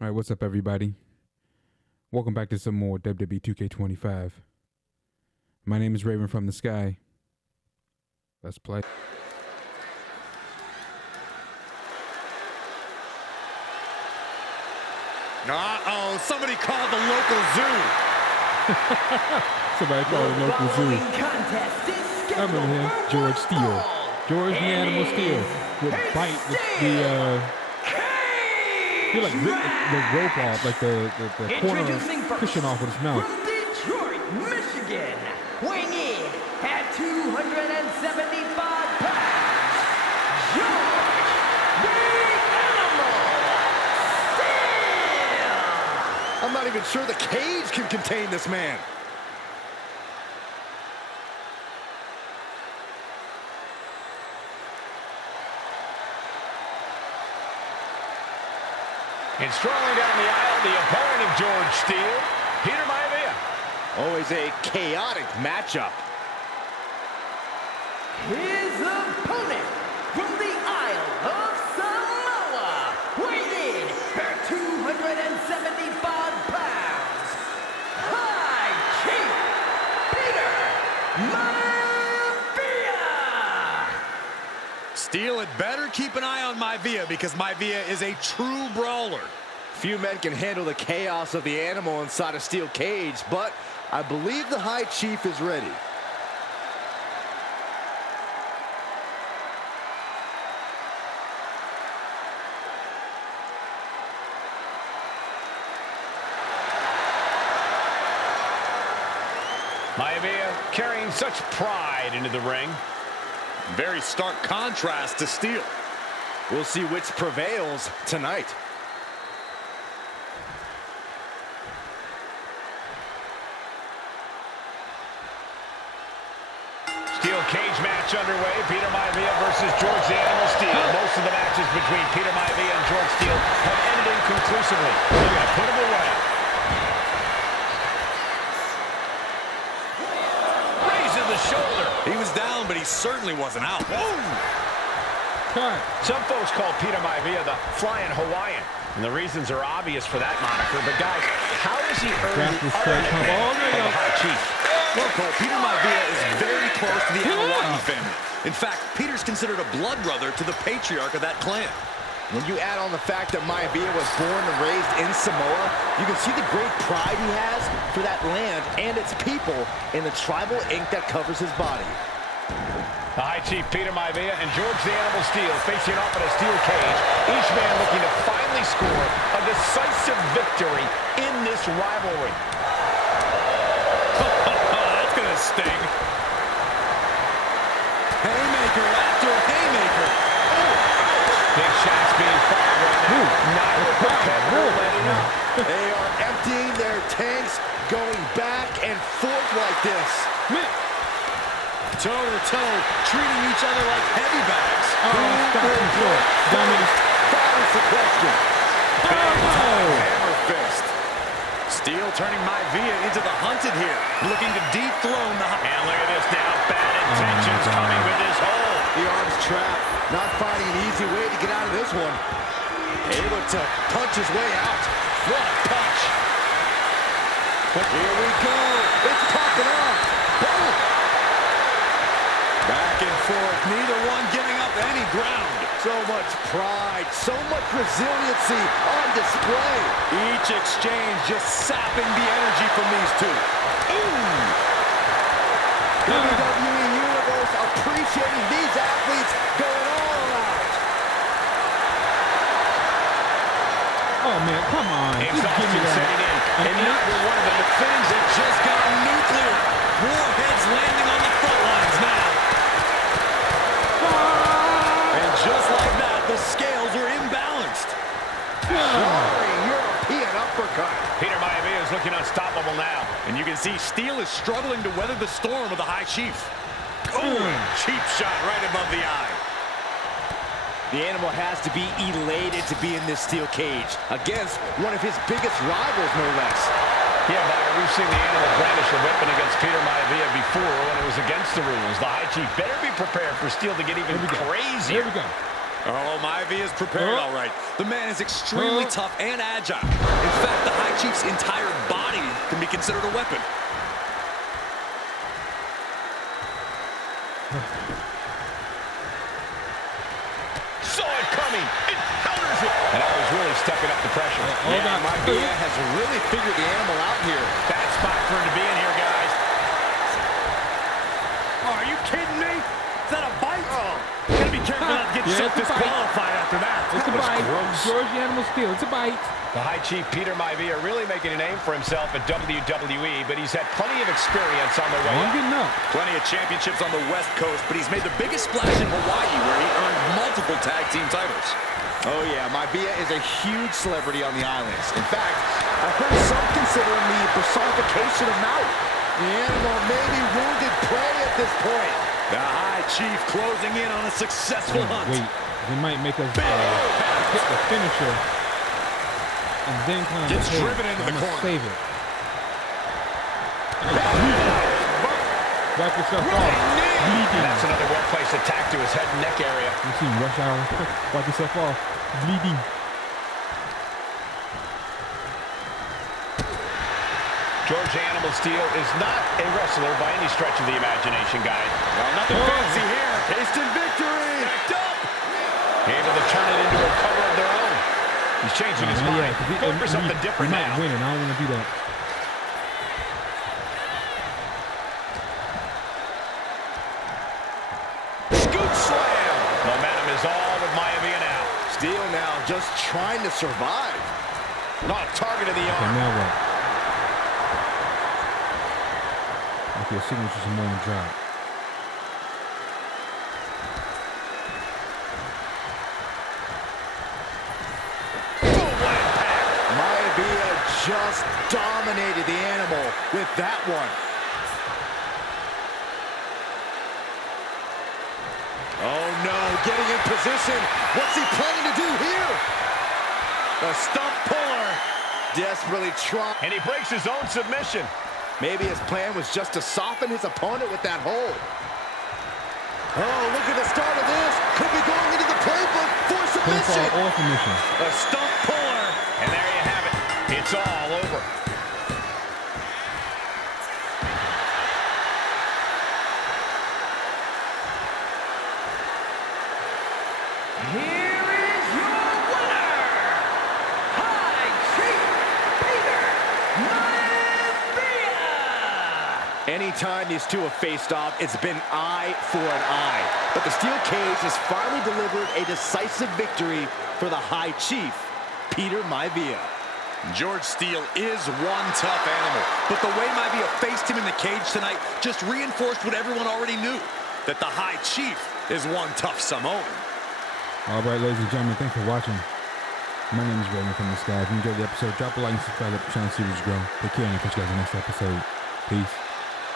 All right, what's up, everybody? Welcome back to some more WWE 2K25. My name is Raven from the Sky. Let's play. Uh-oh, somebody called the local zoo. Somebody called the local zoo. I remember him, George Steele. George the Animal Steele would bite the he like rip the rope off, like the corner cushion off with his mouth. From Detroit, Michigan, weighing in at 275 pounds, George the Animal Steele. I'm not even sure the cage can contain this man. And strolling down the aisle, the opponent of George Steele, Peter MAIVIA. Always a chaotic matchup. His opponent from the Isle of Samoa, weighing in at 275 pounds, High Chief Peter MAIVIA. Steele had better keep an eye on MAIVIA because MAIVIA is a true brawler. Few men can handle the chaos of the animal inside a steel cage, but I believe the High Chief is ready. MAIVIA carrying such pride into the ring. Very stark contrast to Steele. We'll see which prevails tonight. Steel cage match underway. Peter MAIVIA versus George the Animal Steele. Most of the matches between Peter MAIVIA and George Steele have ended inconclusively. They're going to put him away. Raises the shoulder. He was down, but he certainly wasn't out. Cut. Some folks call Peter MAIVIA the Flying Hawaiian, and the reasons are obvious for that moniker. But guys, how does he earn the other nickname of the High Chief? Well, Cole, Peter MAIVIA is very close to the Amalaki family. In fact, Peter's considered a blood brother to the patriarch of that clan. When you add on the fact that MAIVIA was born and raised in Samoa, you can see the great pride he has for that land and its people in the tribal ink that covers his body. The High Chief Peter MAIVIA and George the Animal Steele facing off in a steel cage, each man looking to finally score a decisive victory in this rivalry. That's gonna sting. Haymaker after haymaker. Big shots being fired right now. Neither competitor letting up. They are emptying their tanks, going back and forth like this. Toe to toe, treating each other like heavy bags. Stop him short. Dummies. That is the question. Hammer fist. Steele turning MAIVIA into the hunted here, looking to dethrone the... And look at this now. Bad intentions coming with this hole. The arm's trapped, not finding an easy way to get out of this one. Able to punch his way out. What a punch. But here we go. It's popping off. Boom. Back and forth, neither one giving up any ground. So much pride, so much resiliency on display. Each exchange just sapping the energy from these two. WWE Universe appreciating these athletes going all out. Oh man, come on. Just give me Exhaustion that. setting in. And not with one of the Things have just gone nuclear. Warheads landing on the front lines now. And just like that, the scales are imbalanced. Soaring European uppercut. Peter MAIVIA is looking unstoppable now. And you can see Steele is struggling to weather the storm of the High Chief. Oh, cheap shot right above the eye. The animal has to be elated to be in this steel cage against one of his biggest rivals, no less. Yeah, Byron, we've seen the animal brandish a weapon against Peter MAIVIA before when it was against the rules. The High Chief better be prepared for Steele to get even crazier. Here we go. Oh, MAIVIA is prepared all right. The man is extremely tough and agile. In fact, the High Chief's entire body can be considered a weapon. Saw it coming. It counters it. And now he's really stepping up the pressure. MAIVIA has really figured the animal out here. Bad spot for him to be in here, guys. Oh, are you kidding me? Is that a bite? Oh. Gotta be careful not to get yourself disqualified after that. It's a bite. George the Animal Steel. It's a bite. The High Chief Peter MAIVIA really making a name for himself at WWE, but he's had plenty of experience on the way up. Plenty of championships on the West Coast, but he's made the biggest splash in Hawaii, where he earned multiple tag team titles. Oh yeah, MAIVIA is a huge celebrity on the islands. In fact, I've heard some consider him the personification of Maui. The animal may be wounded prey at this point. The High Chief closing in on a successful hunt. Wait, they might make us hit the finisher and then kind of gets driven into the corner. Save it. Wipe yourself off. Bleeding. That's another well-placed attack to his head and neck area. You see rush hour. Wipe yourself off. Bleeding. George Animal Steel is not a wrestler by any stretch of the imagination, guys. Well, nothing fancy here. Instant victory. Backed up. Able to turn it into a cover of their own. He's changing his mind. Going for something different now. Winning. I don't want to do that. Scoop slam. Momentum is all with MAIVIA now. Steel now just trying to survive. Not targeting the arm. Okay, now what? Okay, signature's a morning drop. MAIVIA just dominated the animal with that one. Oh no, getting in position. What's he planning to do here? The stump puller. Desperately trying. And he breaks his own submission. Maybe his plan was just to soften his opponent with that hold. Oh, look at the start of this. Could be going into the playbook for submission. Pinfall or submission. A stump puller. And there you have it. It's all over. Here is your winner, High Chief Peter MAIVIA. Anytime these two have faced off, it's been eye for an eye. But the steel cage has finally delivered a decisive victory for the High Chief, Peter MAIVIA. George Steele is one tough animal, but the way MAIVIA faced him in the cage tonight just reinforced what everyone already knew, that the High Chief is one tough Samoan. All right, ladies and gentlemen, thanks for watching. My name is Raymond from the Sky. If you enjoyed the episode, drop a like and subscribe to the channel, see what's growing. Take care and I'll catch you guys in the next episode. Peace.